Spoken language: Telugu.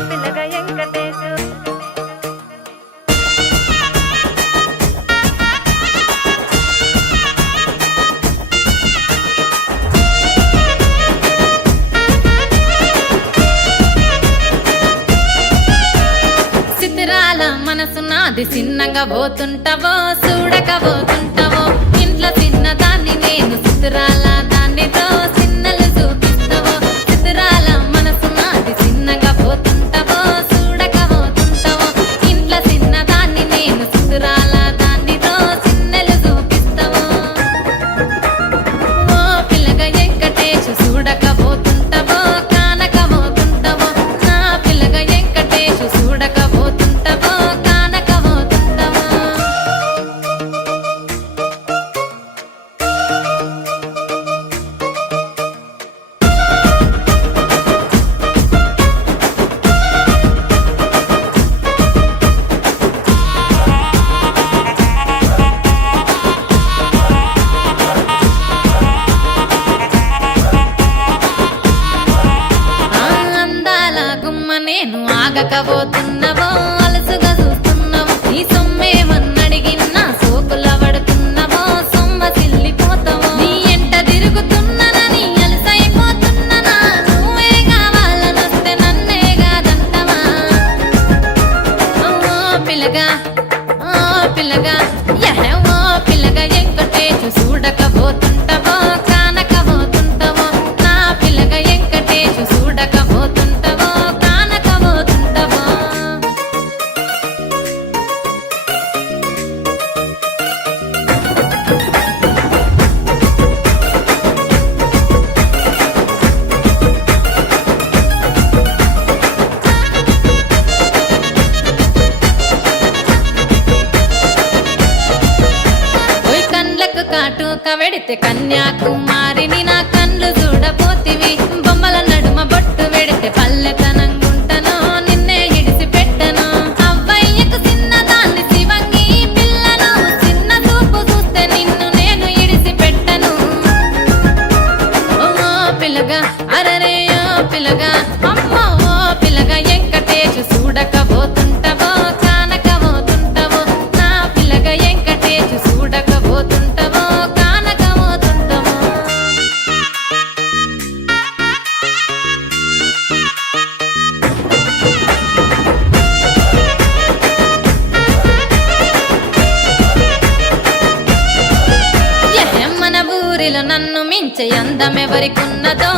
పిల్లగా వెంకటేశు చిత్రాల మనసు నాది చిన్నగా పోతుంటావో చూడక పోతుంటావో ఇంట్లో చిన్నదాన్ని నేను చిత్రాల దానితో చిన్నలు చూపిస్తావో చిత్రాల మనసు నాది చిన్నగా పోతుంటావో చూడక పోతుంటావో ఇంట్లో చిన్నదాన్ని నేను చిత్రాల దానితో చిన్నలు చూపిస్తావో ఓ పిల్లగా వెంకటేశు చూడక పోతుంటావో కానక పోతుంటావో నా పిల్లగా వెంకటేశు చూడక పోతుంటావో కానక పోతుంటావో అందాల గుమ్మ నేను ఆగకపోతున్నావో అలసుగా చూస్తున్నావో నీ సొమ్మేమన్నడిగిన్నా సోకుల పడుతున్నావో సొమ్మ సిల్లిపోతావో నీ ఎంట తిరుగుతున్నానని అలసైపోతున్నానా నువ్వే కావాలనొస్తే నన్నే కాదంటవా ఓ పిల్లగా ఓ పిల్లగా ఓ పిల్లగా వెంకటేశు చూడకపోతుంటావో కానకపోతుంటావో నా పిల్లగా వెంకటేశు చూడకపోతుంటావో కానకపోతుంటావో ఓయ్ కండ్లకు కాటుక వెడితే కన్యాకుమారిని నా కండ్లు చూడపోతివి బొమ్మల నడుమ బొట్టు వెడితే పల్లెతనంగుంటను నిన్నే ఇడిసి పెట్టను అవ్వయ్యకు చిన్నదాన్ని శివంగి పిల్లను చిన్న చూపు చూస్తే నిన్ను నేను ఇడిసి పెట్టను ఓ పిల్లగా అరరే ఓ పిల్లగా అమ్మో ఓ పిల్లగా వెంకటేశు చూడకపోతుంటావో కానకపోతుంటావో నా పిల్లగా వెంకటేశు చూడకపోతుంటావో కానకపోతుంటావో మన ఊరిలో నన్ను మించే అందమెవరికున్నదో